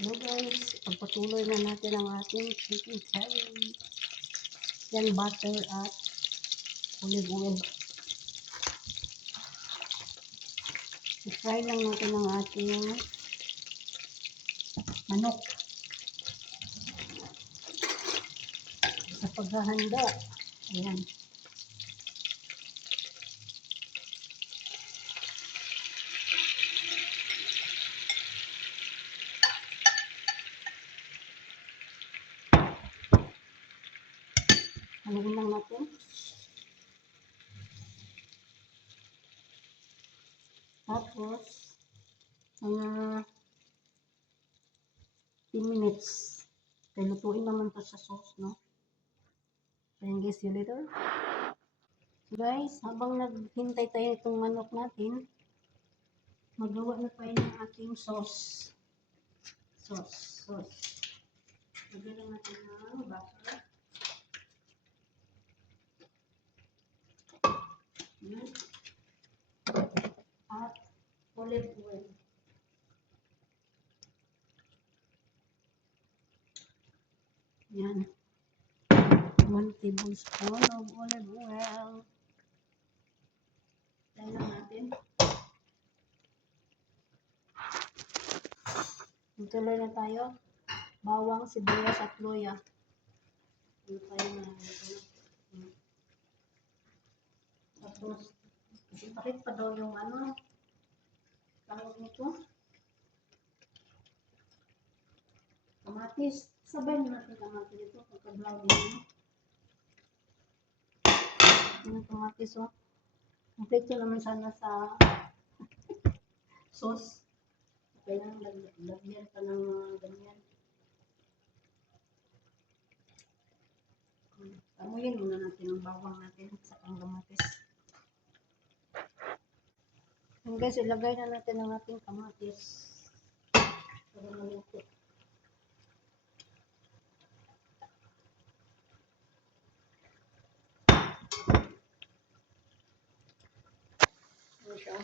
Hello guys, pagpatuloy na natin ang ating chicken curry. Yan, butter at olive oil. I-fry lang natin ang ating manok. Sa paghahanda, ayan. Haluin lang natin. Tapos, mga 10 minutes. Kaya lutuin naman to sa sauce, no? Ayan guys, see you later. So guys, habang naghintay tayo itong manok natin, magawa na tayo ng ating sauce. Sauce. Lagyan lang natin ng butter. At olive oil. Yan. 1 tablespoon of olive oil. Tayo lang natin. Tuloy na tayo. Bawang, sibuyas at luya. Ito tayo na. Tapos, bakit pa daw yung tawag nito? Kamatis. Sabay na natin kamatis ito. Pagka-brown din. Yung kamatis, oh. Kompleto naman sana sa sauce. Kailangan lagyan pa ng ganyan. Amuyin muna natin ang bawang natin sa kamatis. And guys, ilagay na natin ang ating kamatis para maluto. Ito.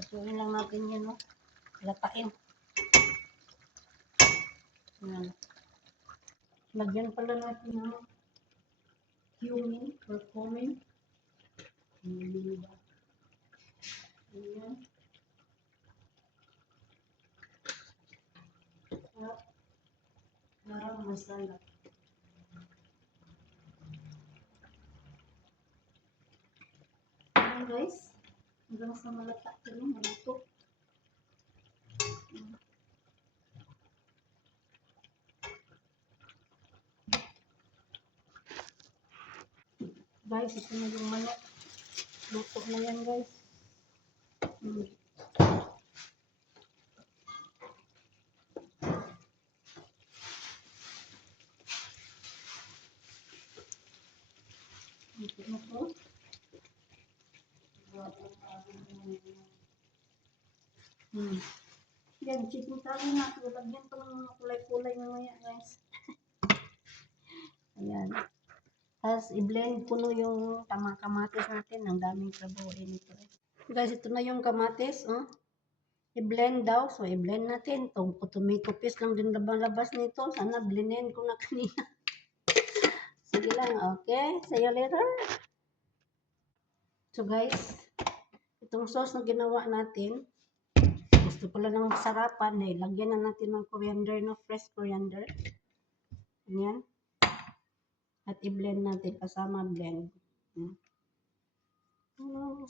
Pasukin lang natin yan, no? Latain. Yan. Lagyan pala natin ng cumin or cumin. Ayan. At garam masala. Ayan guys. Hanggang sa malata ito, maluto. Guys, ito na yung manok. Luto na yan guys. Luto na to. Yan, chicken curry na. Lagyan pa ng mga kulay-kulay mamaya guys. Ayan. Tapos i-blend puno yung kamatis natin. Ang daming trabuhin ito. Guys, ito na yung kamatis. Oh. I-blend daw. So, i-blend natin. Tomato paste lang din labas nito. Sana blendin ko na kanina. Sige lang. Okay. See you later. So, guys, itong sauce na ginawa natin, gusto pala ng sarapan. Lagyan na natin ng coriander, no? Fresh coriander. Ayan. At i-blend natin kasama blend.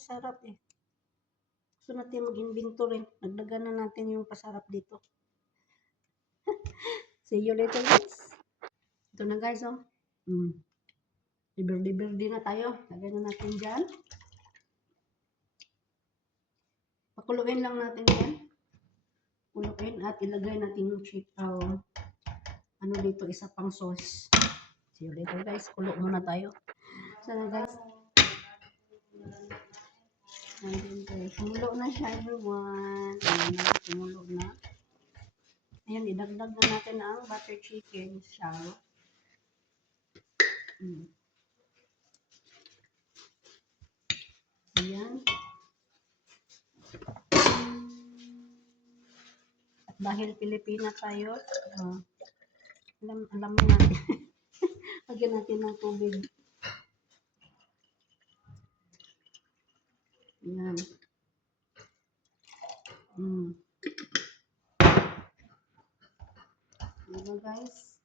Sarap eh. Gusto natin mag-inventory. Nagdagan na natin yung pasarap dito. See you later guys. Ito na guys, oh. Liber-liber din na tayo. Lagyan na natin dyan. Pakuluin lang natin yan. Kuluin at ilagay natin yung dito, isa pang sauce. See you later guys. Kulo muna tayo. Sana guys. Kumulo na siya everyone. Ayan na, kumulo na. Ayan, idagdag na natin ang butter chicken shell. Ayan. dahil Pilipina tayo, alam mo natin. Lagyan natin ng tubig. Yan. Diba guys?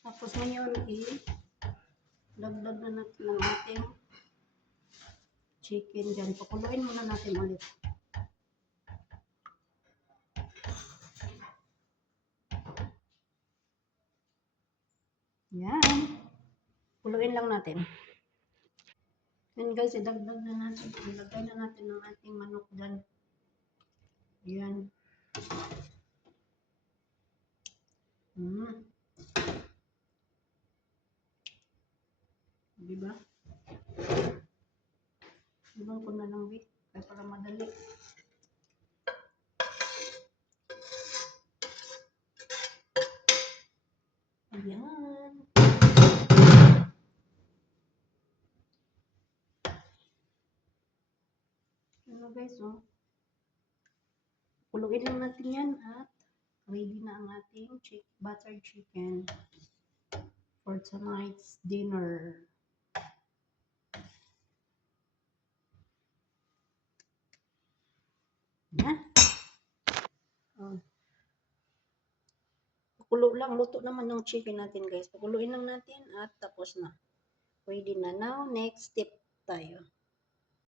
Tapos ngayon dagdag na natin ng ating chicken dyan. Pakuluin muna natin ulit. Yan. Kuluin lang natin. Yan guys, idagdag na natin. Ilagay na natin ng ating manok dyan. Yan. Diba? Ibang ko na lang, kaya para madali. Ayan. Ano guys, kuluin lang natin yan at ready na ang ating buttered chicken for tonight's dinner. Yan. Pakulo lang, luto naman yung chicken natin guys. Pakuluin lang natin at tapos na. Ready na. Now, next step tayo.